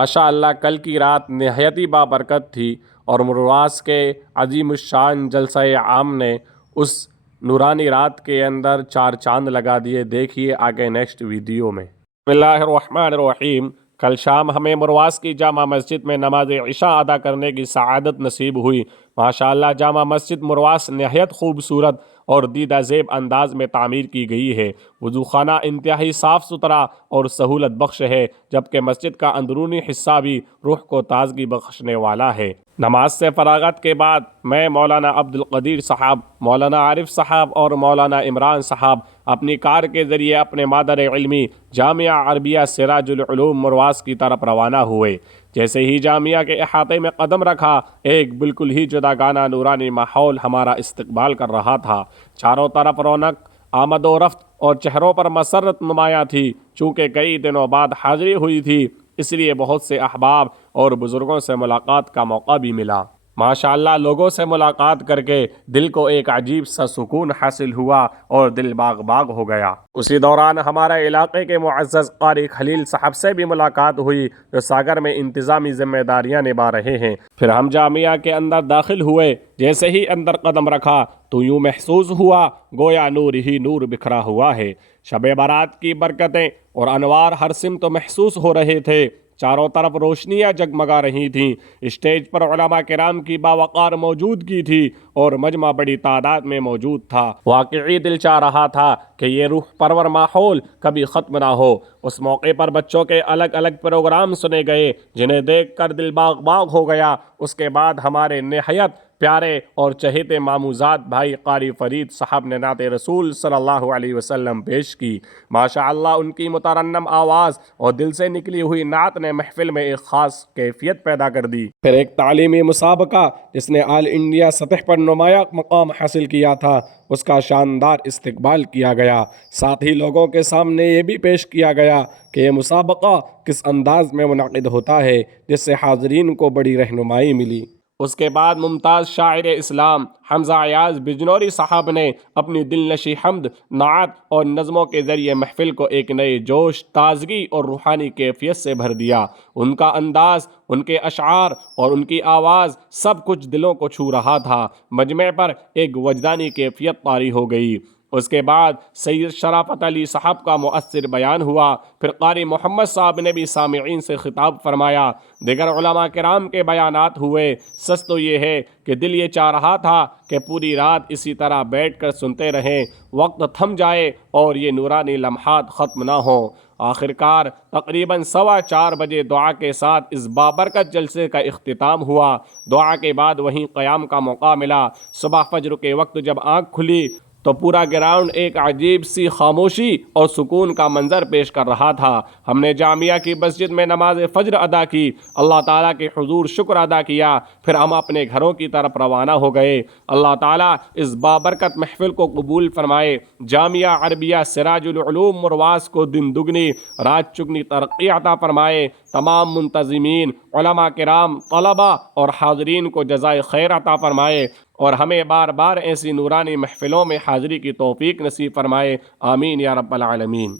ماشاء اللہ کل کی رات نہایت ہی بابرکت تھی اور مرواس کے عظیم الشان جلسہ عام نے اس نورانی رات کے اندر چار چاند لگا دیے۔ دیکھیے آگے نیکسٹ ویڈیو میں۔ بسم اللہ الرحمن الرحیم۔ کل شام ہمیں مرواس کی جامع مسجد میں نماز عشاء ادا کرنے کی سعادت نصیب ہوئی۔ ماشاءاللہ جامع مسجد مرواس نہایت خوبصورت اور دیدہ زیب انداز میں تعمیر کی گئی ہے۔ وضو خانہ انتہائی صاف ستھرا اور سہولت بخش ہے، جبکہ مسجد کا اندرونی حصہ بھی روح کو تازگی بخشنے والا ہے۔ نماز سے فراغت کے بعد میں، مولانا عبدالقدیر صاحب، مولانا عارف صاحب اور مولانا عمران صاحب اپنی کار کے ذریعے اپنے مادر علمی جامعہ عربیہ سراج العلوم مرواس کی طرف روانہ ہوئے۔ جیسے ہی جامعہ کے احاطے میں قدم رکھا، ایک بالکل ہی جداگانہ نورانی ماحول ہمارا استقبال کر رہا تھا۔ چاروں طرف رونق، آمد و رفت اور چہروں پر مسرت نمایاں تھی۔ چونکہ کئی دنوں بعد حاضری ہوئی تھی، اس لیے بہت سے احباب اور بزرگوں سے ملاقات کا موقع بھی ملا۔ ماشاءاللہ لوگوں سے ملاقات کر کے دل کو ایک عجیب سا سکون حاصل ہوا اور دل باغ باغ ہو گیا۔ اسی دوران ہمارے علاقے کے معزز قاری خلیل صاحب سے بھی ملاقات ہوئی، جو ساگر میں انتظامی ذمہ داریاں نبھا رہے ہیں۔ پھر ہم جامعہ کے اندر داخل ہوئے۔ جیسے ہی اندر قدم رکھا تو یوں محسوس ہوا گویا نور ہی نور بکھرا ہوا ہے۔ شب برات کی برکتیں اور انوار ہر سمت محسوس ہو رہے تھے۔ چاروں طرف روشنیاں جگمگا رہی تھیں۔ اسٹیج پر علماء کرام کی باوقار موجودگی تھی اور مجمع بڑی تعداد میں موجود تھا۔ واقعی دل چاہ رہا تھا کہ یہ روح پرور ماحول کبھی ختم نہ ہو۔ اس موقع پر بچوں کے الگ الگ پروگرام سنے گئے، جنہیں دیکھ کر دل باغ باغ ہو گیا۔ اس کے بعد ہمارے نہایت پیارے اور چہیتے ماموزاد بھائی قاری فرید صاحب نے نعت رسول صلی اللہ علیہ وسلم پیش کی۔ ماشاءاللہ ان کی مترنم آواز اور دل سے نکلی ہوئی نعت نے محفل میں ایک خاص کیفیت پیدا کر دی۔ پھر ایک تعلیمی مسابقہ جس نے آل انڈیا سطح پر نمایاں مقام حاصل کیا تھا، اس کا شاندار استقبال کیا گیا۔ ساتھ ہی لوگوں کے سامنے یہ بھی پیش کیا گیا کہ یہ مسابقہ کس انداز میں منعقد ہوتا ہے، جس سے حاضرین کو بڑی رہنمائی ملی۔ اس کے بعد ممتاز شاعر اسلام حمزہ ایاز بجنوری صاحب نے اپنی دلنشیں حمد، نعت اور نظموں کے ذریعے محفل کو ایک نئے جوش، تازگی اور روحانی کیفیت سے بھر دیا۔ ان کا انداز، ان کے اشعار اور ان کی آواز سب کچھ دلوں کو چھو رہا تھا۔ مجمع پر ایک وجدانی کیفیت طاری ہو گئی۔ اس کے بعد سید شرافت علی صاحب کا مؤثر بیان ہوا۔ پھر قاری محمد صاحب نے بھی سامعین سے خطاب فرمایا۔ دیگر علماء کرام کے بیانات ہوئے۔ سچ تو یہ ہے کہ دل یہ چاہ رہا تھا کہ پوری رات اسی طرح بیٹھ کر سنتے رہیں، وقت تھم جائے اور یہ نورانی لمحات ختم نہ ہوں۔ آخرکار تقریباً 4:15 بجے دعا کے ساتھ اس بابرکت جلسے کا اختتام ہوا۔ دعا کے بعد وہیں قیام کا موقع ملا۔ صبح فجر کے وقت جب آنکھ کھلی تو پورا گراؤنڈ ایک عجیب سی خاموشی اور سکون کا منظر پیش کر رہا تھا۔ ہم نے جامعہ کی مسجد میں نماز فجر ادا کی، اللہ تعالیٰ کے حضور شکر ادا کیا، پھر ہم اپنے گھروں کی طرف روانہ ہو گئے۔ اللہ تعالیٰ اس بابرکت محفل کو قبول فرمائے۔ جامعہ عربیہ سراج العلوم مرواس کو دن دگنی رات چگنی ترقی عطا فرمائے۔ تمام منتظمین، علماء کرام، طلباء اور حاضرین کو جزائے خیر عطا فرمائے اور ہمیں بار بار ایسی نورانی محفلوں میں حاضری کی توفیق نصیب فرمائے۔ آمین یا رب العالمین۔